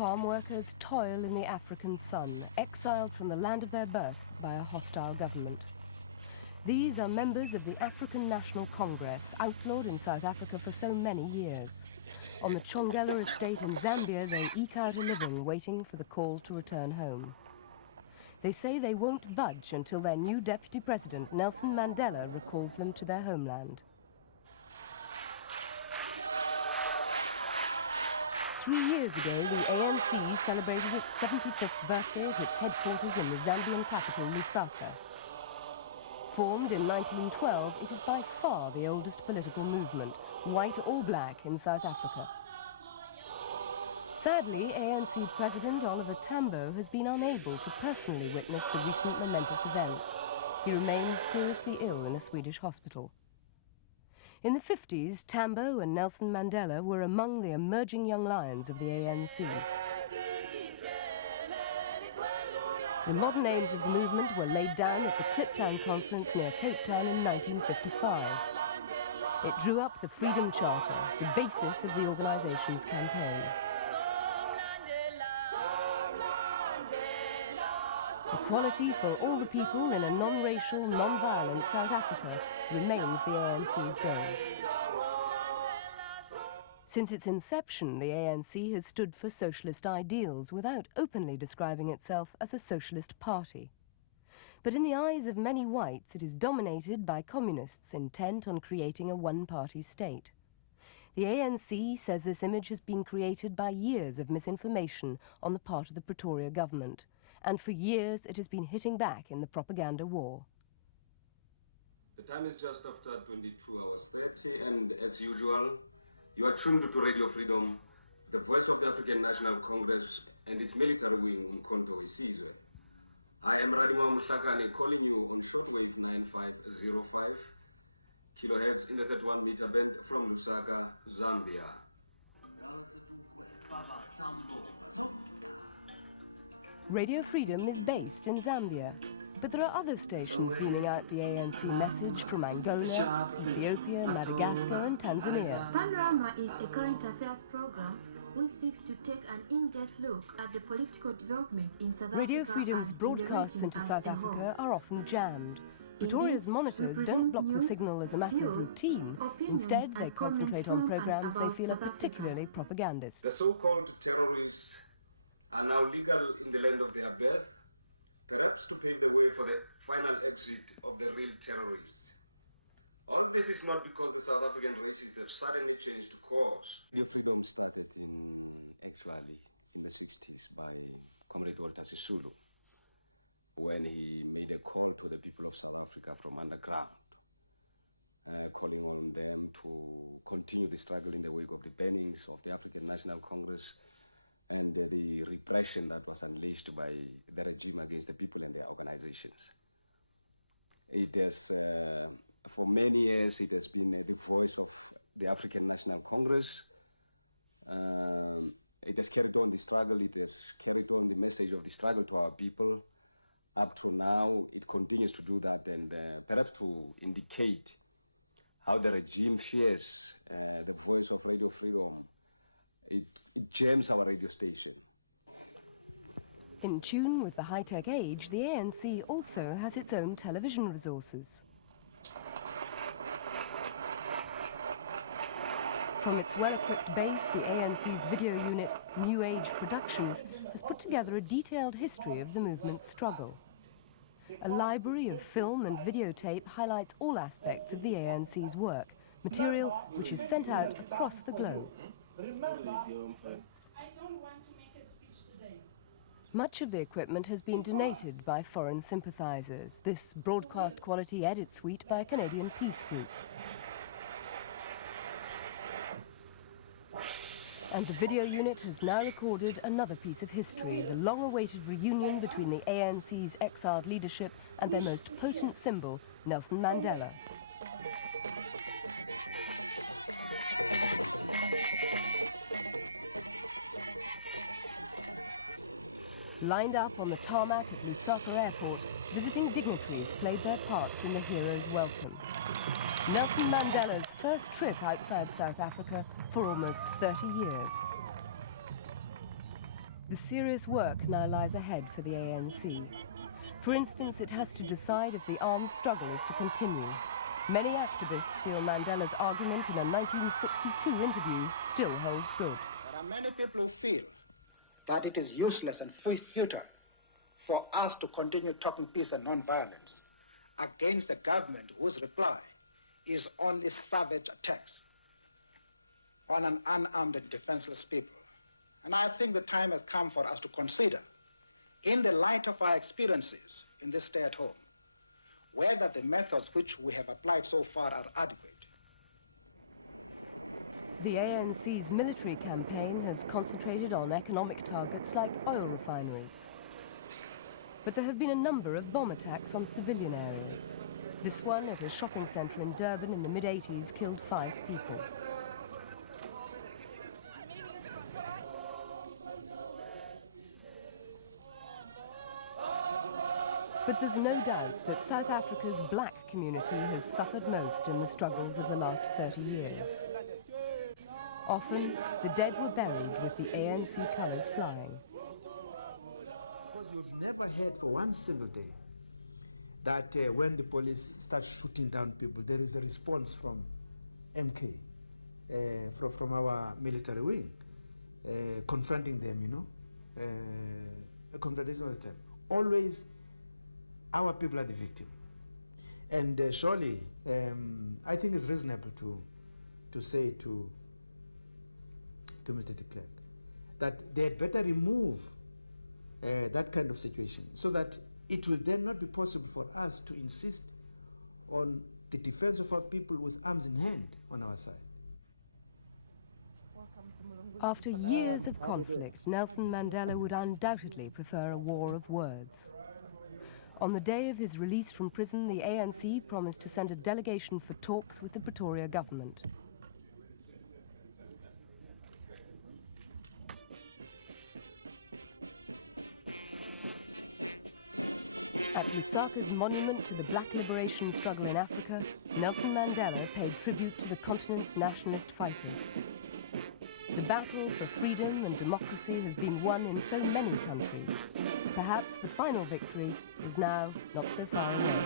farm workers toil in the African sun, exiled from the land of their birth by a hostile government. These are members of the African National Congress, outlawed in South Africa for so many years. On the Chongela estate in Zambia, they eke out a living, waiting for the call to return home. They say they won't budge until their new deputy president, Nelson Mandela, recalls them to their homeland. 3 years ago, the ANC celebrated its 75th birthday at its headquarters in the Zambian capital, Lusaka. Formed in 1912, it is by far the oldest political movement, white or black, in South Africa. Sadly, ANC President Oliver Tambo has been unable to personally witness the recent momentous events. He remains seriously ill in a Swedish hospital. In the 50s, Tambo and Nelson Mandela were among the emerging young lions of the ANC. The modern aims of the movement were laid down at the Kliptown Conference near Cape Town in 1955. It drew up the Freedom Charter, the basis of the organization's campaign. Equality for all the people in a non-racial, non-violent South Africa remains the ANC's goal. Since its inception, the ANC has stood for socialist ideals without openly describing itself as a socialist party. But in the eyes of many whites, it is dominated by communists intent on creating a one-party state. The ANC says this image has been created by years of misinformation on the part of the Pretoria government, and for years it has been hitting back in the propaganda war. The time is just after 22:30, and as usual, you are tuned to Radio Freedom, the voice of the African National Congress and its military wing, Umkhonto weSizwe. I am Radima Muhlakane, calling you on shortwave 9505 kilohertz in the 31-meter band from Lusaka, Zambia. Radio Freedom is based in Zambia, but there are other stations beaming out the ANC message from Angola, Ethiopia, Madagascar and Tanzania. Panorama is a current affairs program which seeks to take an in-depth look at the political development in South Africa. Radio Freedom's broadcasts into South Africa are often jammed. Pretoria's monitors don't block the signal as a matter of routine. Instead, they concentrate on programs they feel are particularly propagandist. The so-called terrorists are now legal in the land of their birth, perhaps to pave the way for the final exit of the real terrorists. All this is not because the South African racists have suddenly changed course. Radio Freedom started actually in the 60s by Comrade Walter Sisulu, when he made a call to the people of South Africa from underground, calling on them to continue the struggle in the wake of the bannings of the African National Congress and the repression that was unleashed by the regime against the people and their organizations. It has, for many years, it has been the voice of the African National Congress. It has carried on the struggle, it has carried on the message of the struggle to our people. Up to now, it continues to do that, and perhaps to indicate how the regime fears the voice of Radio Freedom. It jams our radio station. In tune with the high-tech age, the ANC also has its own television resources. From its well-equipped base, the ANC's video unit, New Age Productions, has put together a detailed history of the movement's struggle. A library of film and videotape highlights all aspects of the ANC's work, material which is sent out across the globe. Much of the equipment has been donated by foreign sympathizers, this broadcast quality edit suite by a Canadian peace group. And the video unit has now recorded another piece of history, the long-awaited reunion between the ANC's exiled leadership and their most potent symbol, Nelson Mandela. Lined up on the tarmac at Lusaka Airport, visiting dignitaries played their parts in the hero's welcome. Nelson Mandela's first trip outside South Africa for almost 30 years. The serious work now lies ahead for the ANC. For instance, it has to decide if the armed struggle is to continue. Many activists feel Mandela's argument in a 1962 interview still holds good. There are many people who feel that it is useless and futile for us to continue talking peace and non-violence against a government whose reply is only savage attacks on an unarmed and defenseless people. And I think the time has come for us to consider, in the light of our experiences in this stay at home, whether the methods which we have applied so far are adequate. The ANC's military campaign has concentrated on economic targets like oil refineries. But there have been a number of bomb attacks on civilian areas. This one at a shopping centre in Durban in the mid-80s killed 5 people. But there's no doubt that South Africa's black community has suffered most in the struggles of the last 30 years. Often, the dead were buried with the ANC colours flying. Because you've never heard for one single day that when the police start shooting down people, there is a response from MK, from our military wing, confronting them, you know, a confrontation all the time. Always, our people are the victim. And surely, I think it's reasonable to say to Mr. de Klerk that they had better remove that kind of situation so that it will then not be possible for us to insist on the defense of our people with arms in hand on our side. After years of conflict, Nelson Mandela would undoubtedly prefer a war of words. On the day of his release from prison, the ANC promised to send a delegation for talks with the Pretoria government. At Lusaka's monument to the black liberation struggle in Africa, Nelson Mandela paid tribute to the continent's nationalist fighters. The battle for freedom and democracy has been won in so many countries. Perhaps the final victory is now not so far away.